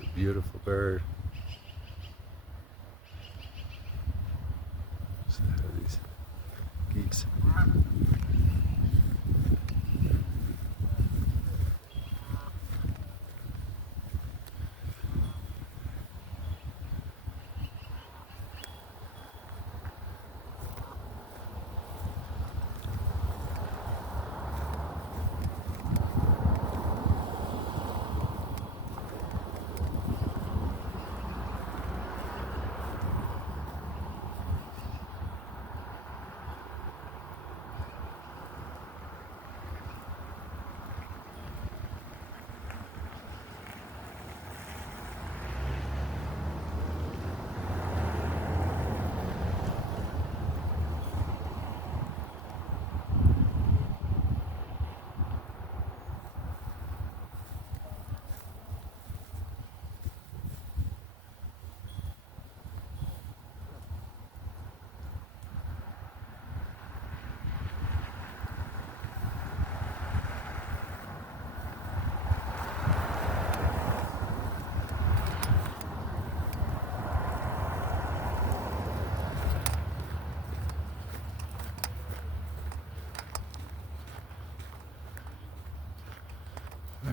It's a beautiful bird. So these geese.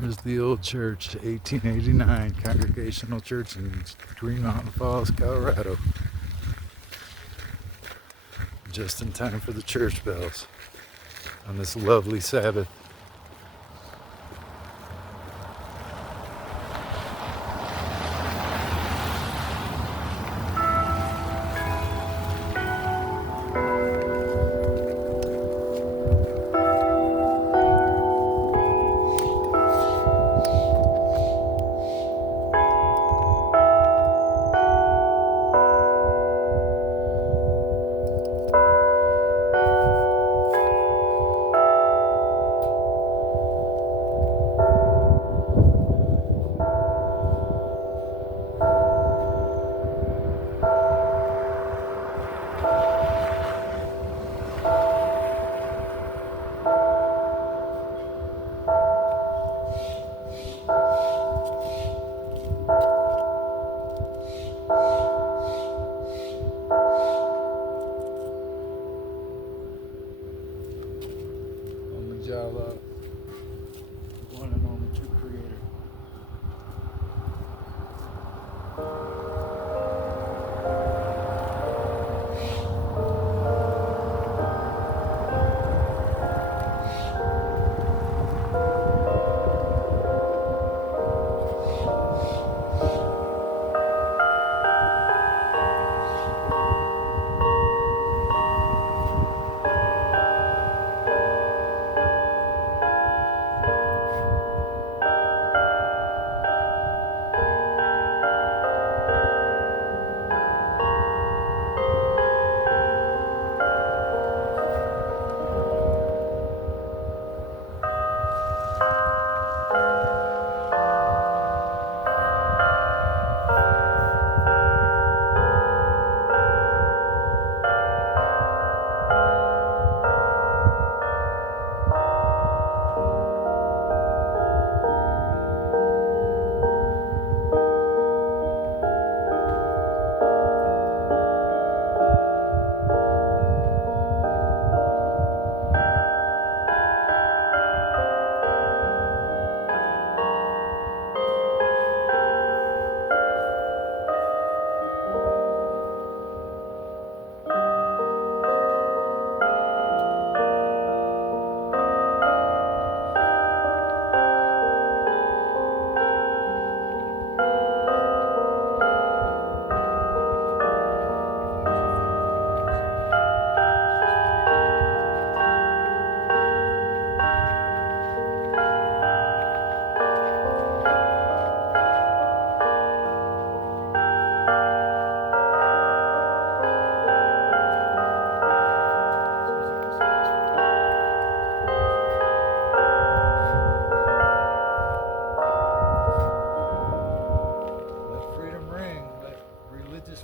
There's the old church, 1889 Congregational Church in Green Mountain Falls, Colorado. Just in time for the church bells on this lovely Sabbath. Only Java, one and only true creator.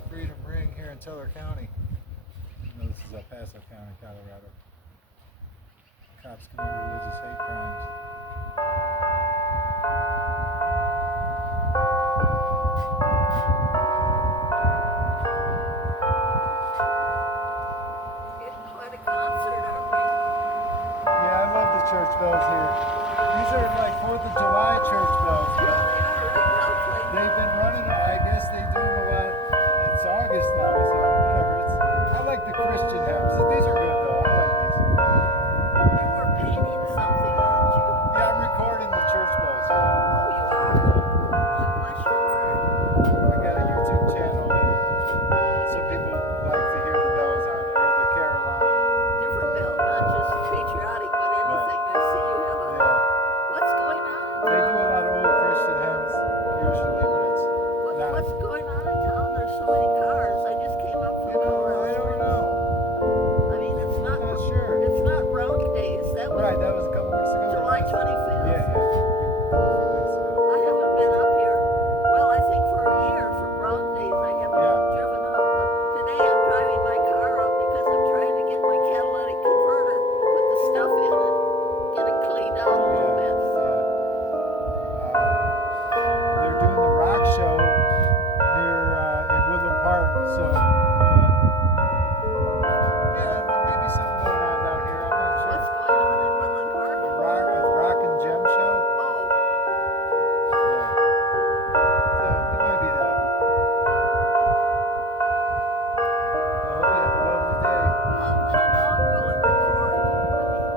Freedom ring here in Teller County. You know, this is El Paso County, Colorado. Cops commit religious hate crimes. bells here. These are like 4th of July church bells. Yeah, they are right now playing. They've been running, I guess they do them a lot. It's August now, so whatever. I like the Christian hymns. These are good though. I like these. You were painting something, aren't you? Yeah, I'm recording the church bells. Oh, you are? Oh, bless your heart. I got a YouTube channel that some people like to hear the bells on it, or the carol on it. Different bell, not just patriotic, but anything. I see you have a... Yeah. What's going on in They do town? a lot of old Christian hymns usually when it's not. What's going on in town? There's so many cars. I just came up from You know, nowhere. I don't know. I mean, it's I'm not not sure. it's not round days. That was Right, that was a couple weeks ago. July 25th. Yeah, yeah. A few weeks ago. I haven't been up here. Well, I think for a year from round days I haven't Yeah. driven up. Today I'm driving my car up because I'm trying to get my catalytic converter, put the stuff in it, get it cleaned out a little bit. So. They're doing the rock show near in Woodland Park, so yeah, there may be something going on down here. I'm not sure. What's going on in Woodland Park? A rock and gem show. Oh, Yeah. So it might be that. I hope you have a lovely day. how long will it record?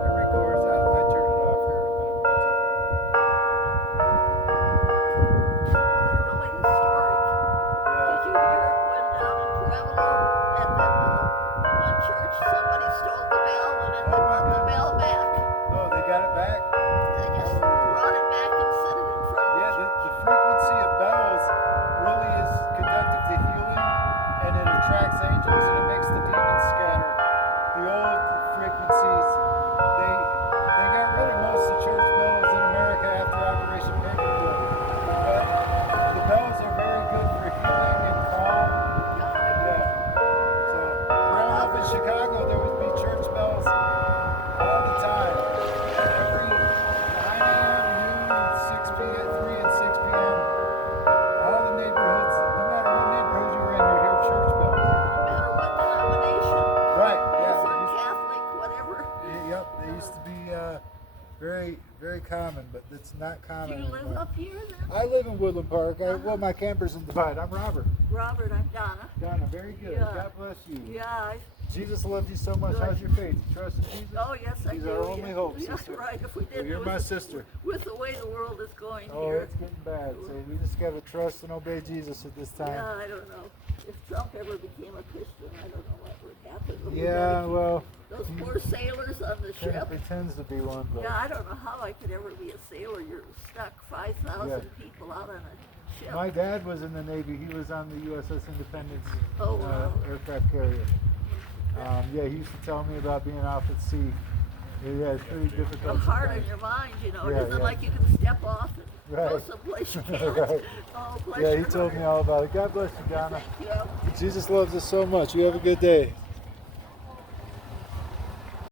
It records. I turn it off here in a minute when it's over. Well, they're really historic. Yeah. Did you hear it when down in Pueblo at that one church somebody stole the bell and then they brought the bell back? Oh, they got it back? They just brought it back and set it in front of Yeah, the the church. frequency of bells really is conductive to healing, and it attracts angels and it makes the demons scatter. The old frequencies, they got rid of most of the church bells in America after Operation Paperclip. But the bells are very good for healing and calm. Yeah. So growing up in Chicago, there would be church bells all the time. Every 9 a.m., noon, 6 p.m., 3 and 6 p.m. All the neighborhoods, no matter what neighborhood you were in, you'd hear church bells. No matter what denomination, Right, yeah. Lutheran, Catholic, whatever. Yep, they used to be very, very common, but it's not Do common you live anymore. up here then? I live in Woodland Park. Well, my camper's in Divide. I'm Robert. Robert, I'm Donna. Donna, very good. Yeah. God bless you. Yeah, Jesus loved you so much. Good. How's your faith? You trust in Jesus? oh yes, I He's do. our only hope, Yeah, sister. right. If we Well, didn't, you're with my the- sister. With the way the world is going Oh, here. it's getting bad. So we just gotta trust and obey Jesus at this time. Yeah, I don't know. If Trump ever became a Christian, I don't know what would happen. Yeah, well, Those he poor sailors on the kind ship. of pretends to be one, but Yeah, I don't know how I could ever be a sailor. You're stuck 5,000 Yeah. people out on a ship. my dad was in the Navy. He was on the USS Independence Oh, wow. aircraft carrier. Yeah, he used to tell me about being off at sea. Yeah, it's pretty difficult. The heart sometimes. in your mind, you know. Yeah, It isn't yeah. like you can step off and go Right. someplace you can't. Right. Oh, bless Yeah, your he told heart. me all about it. God bless you, Donna. Thank you. Jesus loves us so much. You have a good day.